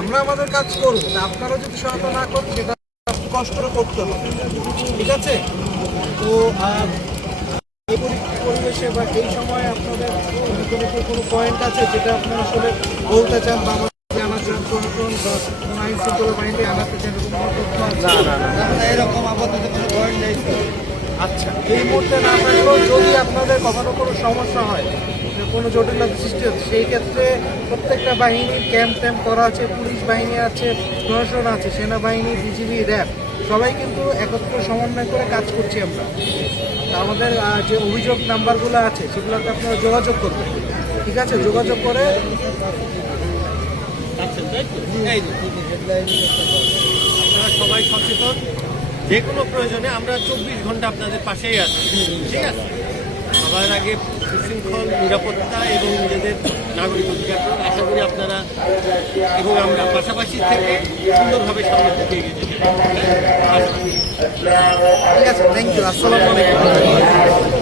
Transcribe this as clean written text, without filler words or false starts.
আমরা আমাদের কাজ করবো, আপনারা যদি সহায়তা না করেন সেটা কষ্ট করতে হবে, ঠিক আছে? তো এই পরিবেশে বা এই সময় আপনাদের কোনো পয়েন্ট আছে যেটা আপনারা আসলে বলতে চান বা আমাদের জানার জন্য বা কোনো আইন শৃঙ্খলা বাহিনী জানাতে চান, এরকম আপাতত কোনো পয়েন্ট নেই। আচ্ছা, এই মুহূর্তে না থাকলেও যদি আপনাদের কখনো কোনো সমস্যা হয়, কোনো জটিলতা সৃষ্টি হচ্ছে, সেই ক্ষেত্রে প্রত্যেকটা বাহিনীর ক্যাম্প করা আছে, পুলিশ বাহিনী আছে, প্রশাসন আছে, সেনাবাহিনী, বিজিবি, র্যাব, সবাই কিন্তু একত্র সমন্বয় করে কাজ করছি আমরা। আমাদের যে অভিযোগ নাম্বারগুলো আছে সেগুলোতে আপনারা যোগাযোগ করবেন, ঠিক আছে? যোগাযোগ করে আপনারা সবাই সচেতন, যে কোনো প্রয়োজনে আমরা 24 ঘন্টা আপনাদের পাশেই আছি, ঠিক আছে? সবার আগে সুশৃঙ্খল নিরাপত্তা এবং নিজেদের নাগরিক অধিকার আশা করি আপনারা এবং আমরা পাশাপাশি থেকে সুন্দরভাবে সামনের দিকে এগিয়ে যেতে পারি। ঠিক আছে, থ্যাংক ইউ, আসসালামু আলাইকুম।